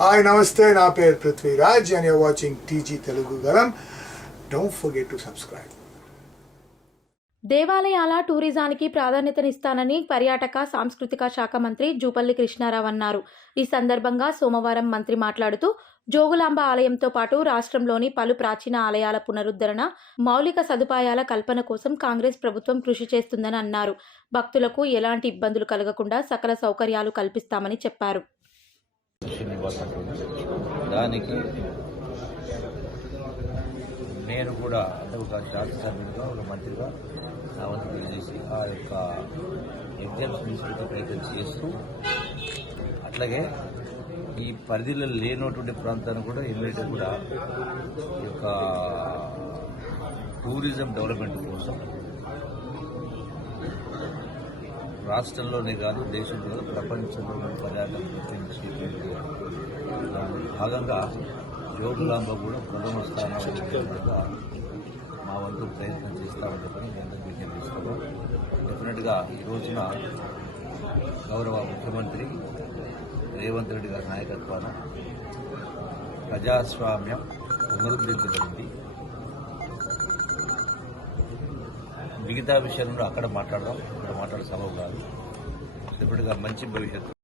Hi నమస్తే, నా పేరు Prithviraj and you're watching TG Telugu Galam. Don't forget to subscribe. దేవాలయాల టూరిజానికి ప్రాధాన్యతనిస్తానని పర్యాటక సాంస్కృతిక శాఖ మంత్రి జూపల్లి కృష్ణారావు అన్నారు. ఈ సందర్భంగా సోమవారం మంత్రి మాట్లాడుతూ జోగులాంబ ఆలయంతో పాటు రాష్ట్రంలోని పలు ప్రాచీన ఆలయాల పునరుద్ధరణ, మౌలిక సదుపాయాల కల్పన కోసం కాంగ్రెస్ ప్రభుత్వం కృషి చేస్తుందని అన్నారు. భక్తులకు ఎలాంటి ఇబ్బందులు కలగకుండా సకల సౌకర్యాలు కల్పిస్తామని చెప్పారు. దానికి నేను కూడా అంటే ఒక శాసనసభ్యుడిగా ఒక మంత్రిగా నా వంతు తెలియజేసి ఆ యొక్క ఎగ్జామ్స్ తీసుకుంటే ప్రయత్నం చేస్తూ అట్లాగే ఈ పరిధిలో లేనటువంటి ప్రాంతాన్ని కూడా ఇమ్మీడియట్గా కూడా ఈ యొక్క టూరిజం డెవలప్మెంట్ కోసం రాష్ట్రంలోనే కాదు దేశంలో ప్రపంచంలో పర్యాటకం భాగంగా జోగులాంబ కూడా ప్రథమ స్థానంలో మా వంతు ప్రయత్నం చేస్తూ ఉంటామని నేను విజ్ఞప్తిస్తున్నాను. డెఫినెట్గా ఈ రోజున గౌరవ ముఖ్యమంత్రి రేవంత్ రెడ్డి గారి నాయకత్వాన ప్రజాస్వామ్యం పునరుద్ధరించబడింది. మిగతా విషయాలను అక్కడ మాట్లాడదాం, ఇక్కడ మాట్లాడే సభ కాదు. డెఫినెట్గా మంచి భవిష్యత్తు